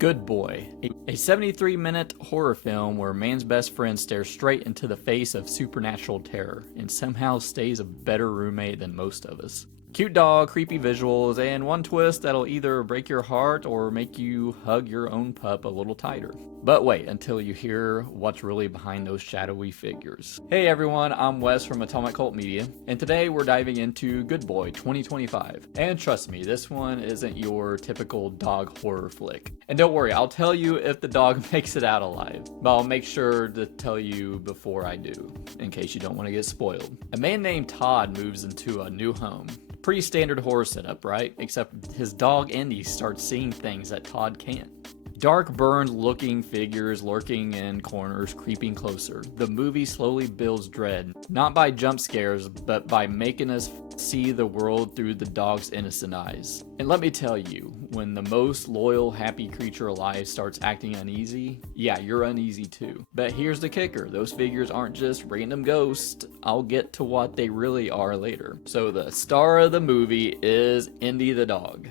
Good Boy, a 73-minute horror film where a man's best friend stares straight into the face of supernatural terror and somehow stays a better roommate than most of us. Cute dog, creepy visuals, and one twist that'll either break your heart or make you hug your own pup a little tighter. But wait until you hear what's really behind those shadowy figures. Hey everyone, I'm Wes from Atomic Cult Media, and today we're diving into Good Boy 2025. And trust me, this one isn't your typical dog horror flick. And don't worry, I'll tell you if the dog makes it out alive, but I'll make sure to tell you before I do, in case you don't want to get spoiled. A man named Todd moves into a new home. Pretty standard horror setup, right? Except his dog Indy starts seeing things that Todd can't. Dark, burned-looking figures lurking in corners, creeping closer. The movie slowly builds dread, not by jump scares, but by making us see the world through the dog's innocent eyes. And let me tell you, when the most loyal, happy creature alive starts acting uneasy, yeah, you're uneasy too. But here's the kicker, those figures aren't just random ghosts. I'll get to what they really are later. So the star of the movie is Indy the dog,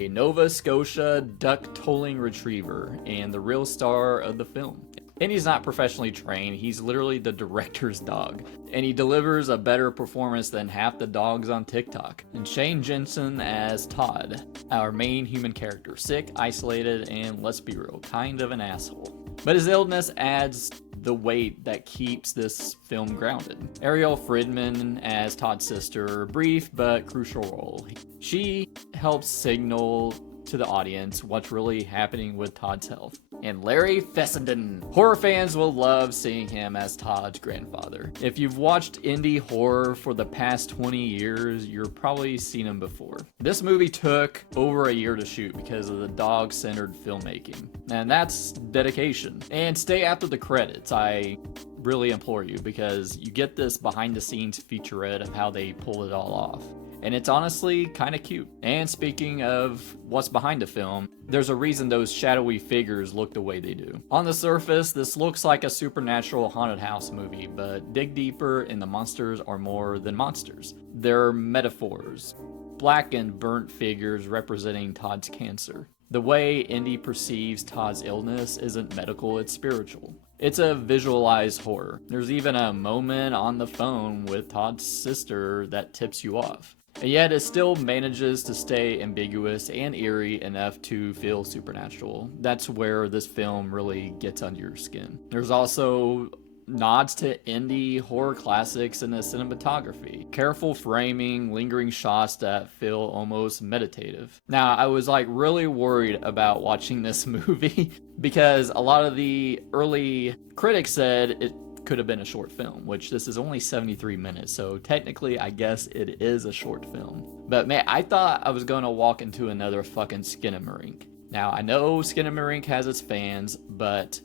a Nova Scotia duck-tolling retriever, and the real star of the film. Indy's not professionally trained, he's literally the director's dog, and he delivers a better performance than half the dogs on TikTok. And Shane Jensen as Todd, our main human character, sick, isolated, and let's be real, kind of an asshole. But his illness adds the weight that keeps this film grounded. Arielle Friedman as Todd's sister, brief but crucial role. She helps signal to the audience what's really happening with Todd's health. And Larry Fessenden. Horror fans will love seeing him as Todd's grandfather. If you've watched indie horror for the past 20 years, you've probably seen him before. This movie took over a year to shoot because of the dog-centered filmmaking. And that's dedication. And stay after the credits, I really implore you, because you get this behind-the-scenes featurette of how they pull it all off. And it's honestly kind of cute. And speaking of what's behind the film, there's a reason those shadowy figures look the way they do. On the surface, this looks like a supernatural haunted house movie, but dig deeper and the monsters are more than monsters. They're metaphors, black and burnt figures representing Todd's cancer. The way Indy perceives Todd's illness isn't medical, it's spiritual. It's a visualized horror. There's even a moment on the phone with Todd's sister that tips you off. And yet it still manages to stay ambiguous and eerie enough to feel supernatural. That's where this film really gets under your skin. There's also nods to indie horror classics in the cinematography. Careful framing, lingering shots that feel almost meditative. Now, I was really really about watching this movie because a lot of the early critics said it could have been a short film, which this is only 73 minutes, so technically I guess it is a short film. But man, I thought I was going to walk into another fucking Skinamarink. Now, I know Skinamarink has its fans, but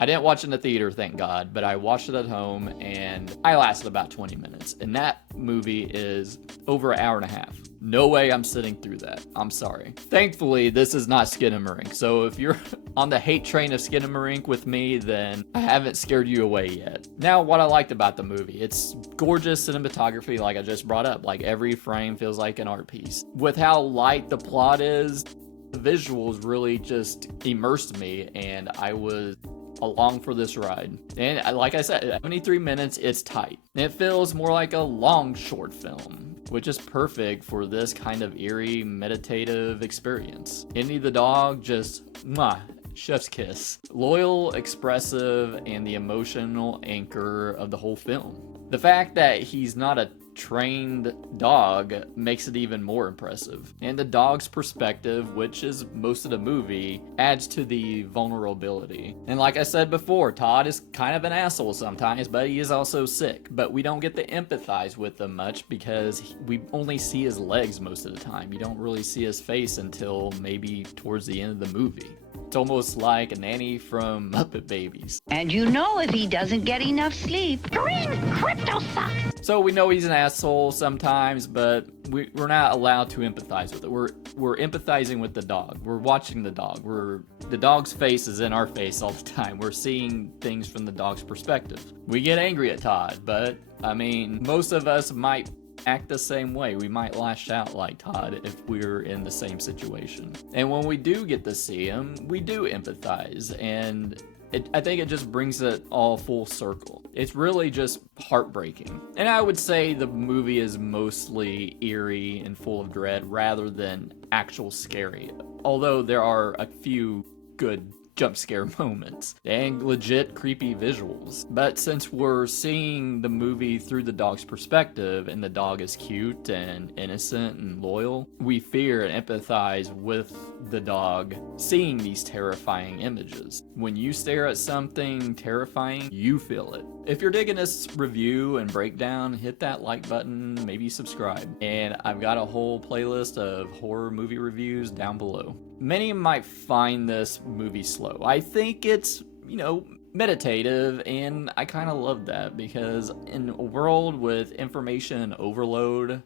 I didn't watch it in the theater, thank God, but I watched it at home and I lasted about 20 minutes. And that movie is over an hour and a half. No way I'm sitting through that. I'm sorry. Thankfully, this is not Skinamarink. So if you're on the hate train of Skinamarink with me, then I haven't scared you away yet. Now, what I liked about the movie, it's gorgeous cinematography like I just brought up. Like every frame feels like an art piece. With how light the plot is, the visuals really just immersed me and I was along for this ride. And like I said, 73 minutes, it's tight. It feels more like a long short film, which is perfect for this kind of eerie, meditative experience. Indy the dog, just mwah, chef's kiss. Loyal, expressive, and the emotional anchor of the whole film. The fact that he's not a trained dog makes it even more impressive. And the dog's perspective, which is most of the movie, adds to the vulnerability. And like I said before, Todd is kind of an asshole sometimes, but he is also sick. But we don't get to empathize with him much because we only see his legs most of the time. You don't really see his face until maybe towards the end of the movie. It's almost like a nanny from Muppet Babies. And you know if he doesn't get enough sleep. Green crypto sucks! So we know he's an asshole sometimes, but we're not allowed to empathize with it. We're empathizing with the dog. We're watching the dog. The dog's face is in our face all the time. We're seeing things from the dog's perspective. We get angry at Todd, but I mean, most of us might act the same way. We might lash out like Todd if we're in the same situation. And when we do get to see him, we do empathize, and I think it just brings it all full circle. It's really just heartbreaking. And I would say the movie is mostly eerie and full of dread rather than actual scary. Although there are a few good jump scare moments and legit creepy visuals. But since we're seeing the movie through the dog's perspective, and the dog is cute and innocent and loyal, we fear and empathize with the dog seeing these terrifying images. When you stare at something terrifying, you feel it. If you're digging this review and breakdown, hit that like button, maybe subscribe. And I've got a whole playlist of horror movie reviews down below. Many might find this movie slow. I think it's, meditative, and I kind of love that because in a world with information overload,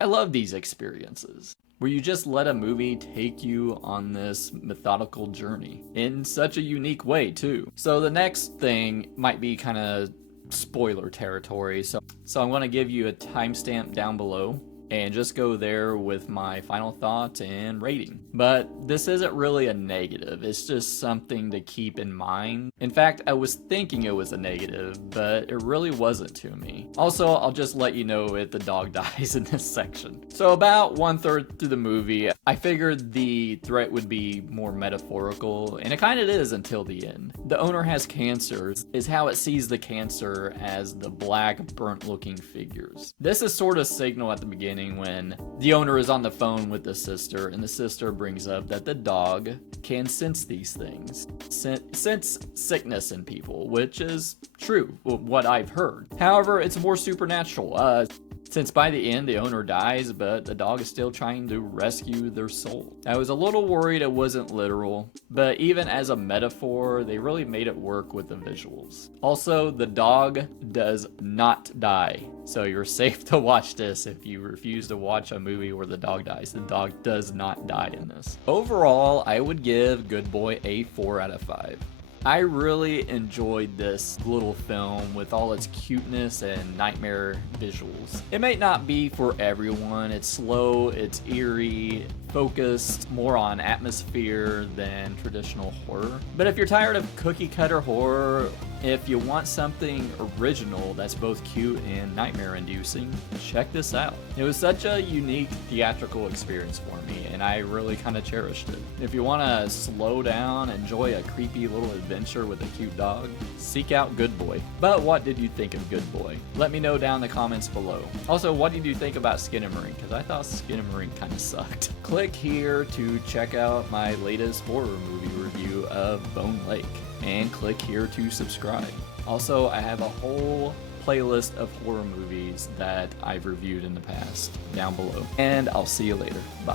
I love these experiences where you just let a movie take you on this methodical journey in such a unique way too. So the next thing might be kind of spoiler territory, so I'm going to give you a timestamp down below and just go there with my final thoughts and rating. But this isn't really a negative, it's just something to keep in mind. In fact, I was thinking it was a negative, but it really wasn't to me. Also, I'll just let you know if the dog dies in this section. So about 1/3 through the movie, I figured the threat would be more metaphorical, and it kind of is until the end. The owner has cancer, is how it sees the cancer as the black, burnt-looking figures. This is sort of signal at the beginning when the owner is on the phone with the sister, and the sister brings up that the dog can sense these things, sense sickness in people, which is true, what I've heard. However, it's more supernatural, since by the end the owner dies, but the dog is still trying to rescue their soul. I was a little worried it wasn't literal, but even as a metaphor, they really made it work with the visuals. Also, the dog does not die, so you're safe to watch this if you refuse to watch a movie where the dog dies. The dog does not die in this. Overall, I would give Good Boy a 4 out of 5. I really enjoyed this little film with all its cuteness and nightmare visuals. It may not be for everyone. It's slow, it's eerie, focused more on atmosphere than traditional horror. But if you're tired of cookie cutter horror, if you want something original that's both cute and nightmare inducing, check this out. It was such a unique theatrical experience for me, and I really kind of cherished it. If you want to slow down, enjoy a creepy little adventure with a cute dog, seek out Good Boy. But what did you think of Good Boy? Let me know down in the comments below. Also, what did you think about Skinamarink? Because I thought Skinamarink kind of sucked. Click here to check out my latest horror movie review of Bone Lake, and click here to subscribe. Also, I have a whole playlist of horror movies that I've reviewed in the past down below, and I'll see you later. Bye.